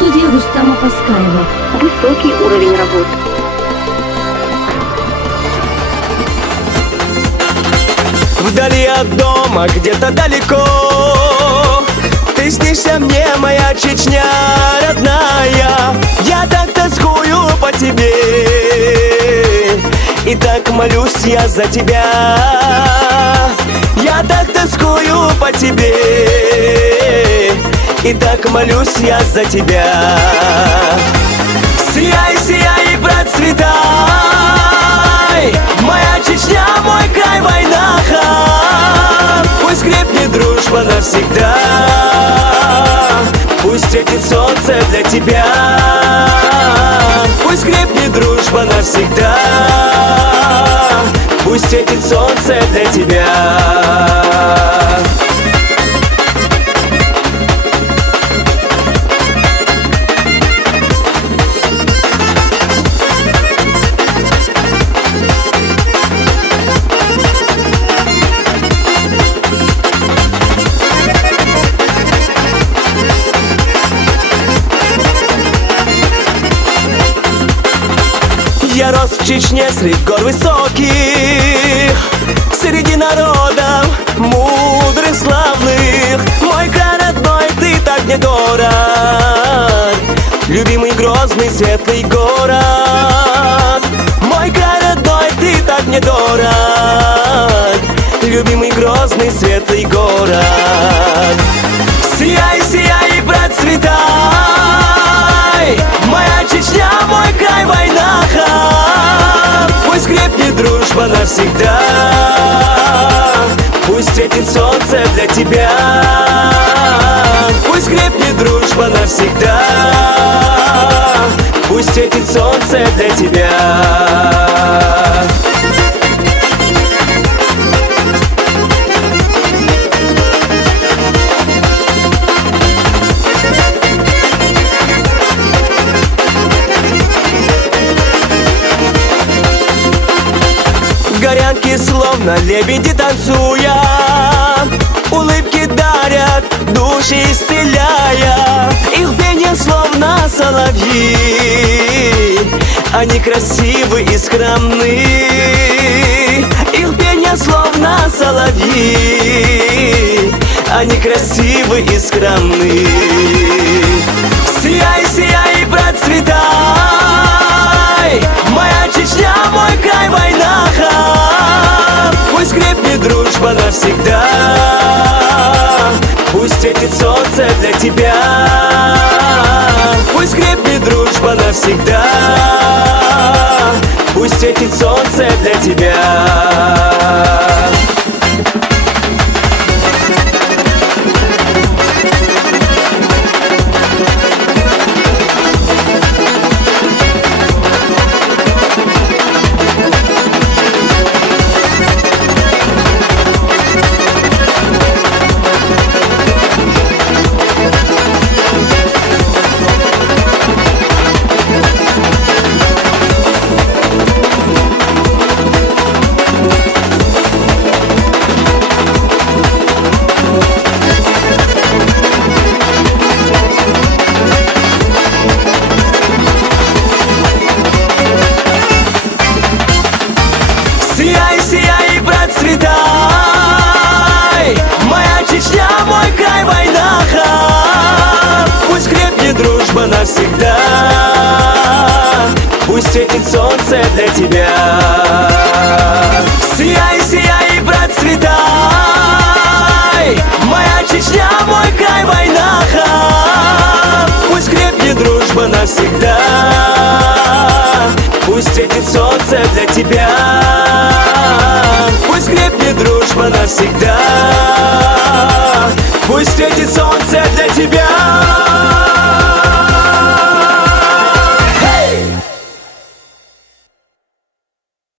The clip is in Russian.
Студия Рустама Паскаева. Высокий уровень работы. Вдали от дома, где-то далеко, ты снишься мне, моя Чечня родная. Я так тоскую по тебе, и так молюсь я за тебя. Я так тоскую по тебе, и так молюсь я за тебя. Сияй, сияй и процветай, моя Чечня, мой край, войнаха. Пусть крепнет дружба навсегда, пусть светит солнце для тебя. Пусть крепнет дружба навсегда, пусть светит солнце для тебя. Я рос в Чечне среди гор высоких, среди народов мудрых, славных. Мой край родной, ты так мне дорог, любимый, грозный, светлый город. Мой край родной, ты так мне дорог, любимый, грозный, светлый город. Сияй, сияй и процветай, моя Чечня, мой край, войнаха. Пусть крепнет дружба навсегда, пусть светит солнце для тебя. Пусть крепнет дружба навсегда, пусть светит солнце для тебя. Горянки словно лебеди танцуя, улыбки дарят, души исцеляя. Их пение словно соловьи, они красивы и скромны. Их пение словно соловьи, они красивы и скромны. Сияй, сияй и процветай, моя Чечня, мой край, войнаха. Пусть крепнет дружба навсегда, пусть светит солнце для тебя. Пусть крепнет дружба навсегда, пусть светит солнце для тебя. Сияй, сияй и процветай, моя Чечня, мой край, войнаха. Пусть крепнет дружба навсегда, пусть светит солнце для тебя. Сияй, сияй и процветай, моя Чечня, мой край, войнаха. Пусть крепнет дружба навсегда, пусть светит солнце для тебя. Пусть крепнет дружба навсегда, пусть светит солнце для тебя.